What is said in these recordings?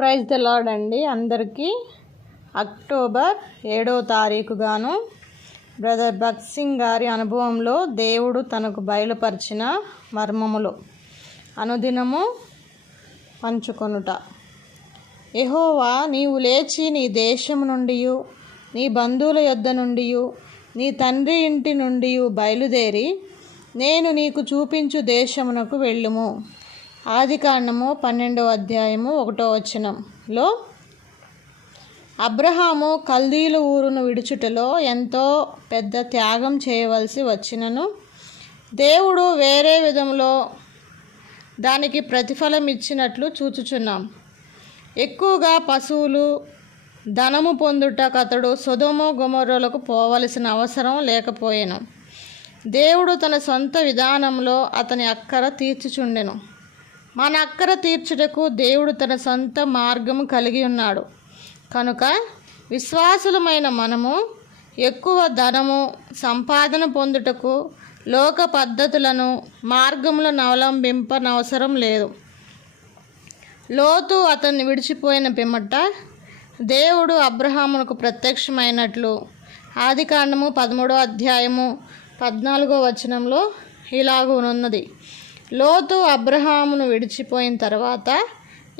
Praise the lord అండి. అందరికీ October ఏడో తారీఖుగాను బ్రదర్ భగత్ సింగ్ గారి అనుభవంలో దేవుడు తనకు బయలుపరిచిన మర్మములు అనుదినము పంచుకొనుట. ఎహోవా నీవు లేచి నీ దేశం నుండి నీ బంధువుల యొద్ద నుండి నీ తండ్రి ఇంటి నుండి బయలుదేరి నేను నీకు చూపించు దేశమునకు వెళ్ళుము. ఆదికాండము పన్నెండో పన్నెండవ అధ్యాయము ఒకటో వచనంలో అబ్రహాము కల్దీలు ఊరును విడుచుటలో ఎంతో పెద్ద త్యాగం చేయవలసి వచ్చినను. దేవుడు వేరే విధంలో దానికి ప్రతిఫలం ఇచ్చినట్లు చూచుచున్నాం. ఎక్కువగా పశువులు ధనము పొందుటకు అతడు సుధమో గుమర్రలకు పోవలసిన అవసరం లేకపోయాను. దేవుడు తన సొంత విధానంలో అతని అక్కర తీర్చుచుండెను. మన అక్కర తీర్చుటకు దేవుడు తన సొంత మార్గము కలిగి ఉన్నాడు. కనుక విశ్వాసులమైన మనము ఎక్కువ ధనము సంపాదన పొందుటకు లోక పద్ధతులను మార్గములను అవలంబింపనవసరం లేదు. లోతు అతన్ని విడిచిపోయిన పిమ్మట దేవుడు అబ్రహామునకు ప్రత్యక్షమైనట్లు ఆది కాండము పదమూడో అధ్యాయము పద్నాలుగో వచనంలో ఇలాగునున్నది. లోతు అబ్రహామును విడిచిపోయిన తర్వాత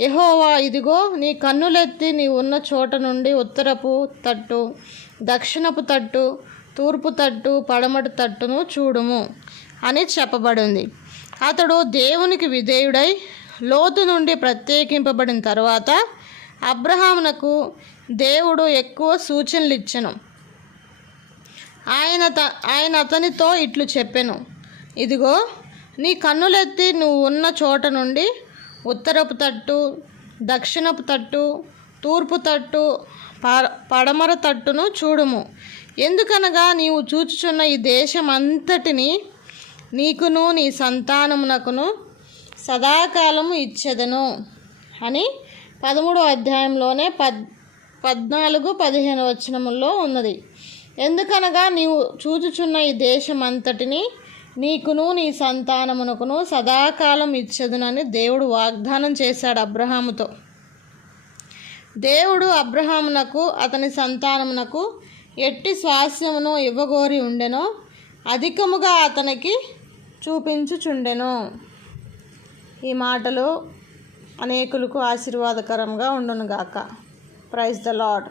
యహోవా ఇదిగో నీ కన్నులెత్తి నీ ఉన్న చోట నుండి ఉత్తరపు తట్టు దక్షిణపు తట్టు తూర్పు తట్టు పడమటి తట్టును చూడుము అని చెప్పబడింది. అతడు దేవునికి విధేయుడై లోతు నుండి ప్రత్యేకింపబడిన తర్వాత అబ్రహామునకు దేవుడు ఎక్కువ సూచనలు ఇచ్చను ఆయన త ఆయన అతనితో ఇట్లు చెప్పెను. ఇదిగో నీ కన్నులెత్తి నువ్వు ఉన్న చోట నుండి ఉత్తరపు తట్టు దక్షిణపు తట్టు తూర్పు తట్టు పడమర తట్టును చూడుము. ఎందుకనగా నీవు చూచుచున్న ఈ దేశం అంతటిని నీకును నీ సంతానమునకును సదాకాలము ఇచ్చేదను అని పదమూడో అధ్యాయంలోనే పద్ పద్నాలుగు పదిహేను వచనముల్లో ఉన్నది. ఎందుకనగా నీవు చూచుచున్న ఈ దేశం అంతటిని నీకును నీ సంతానమునకును సదాకాలం ఇచ్చదునని దేవుడు వాగ్దానం చేశాడు అబ్రహాముతో. దేవుడు అబ్రహామునకు అతని సంతానమునకు ఎట్టి స్వాస్యమును ఇవ్వగోరి ఉండెనో అధికముగా అతనికి చూపించుచుండెను. ఈ మాటలు అనేకులకు ఆశీర్వాదకరంగా ఉండునుగాక. Praise the lord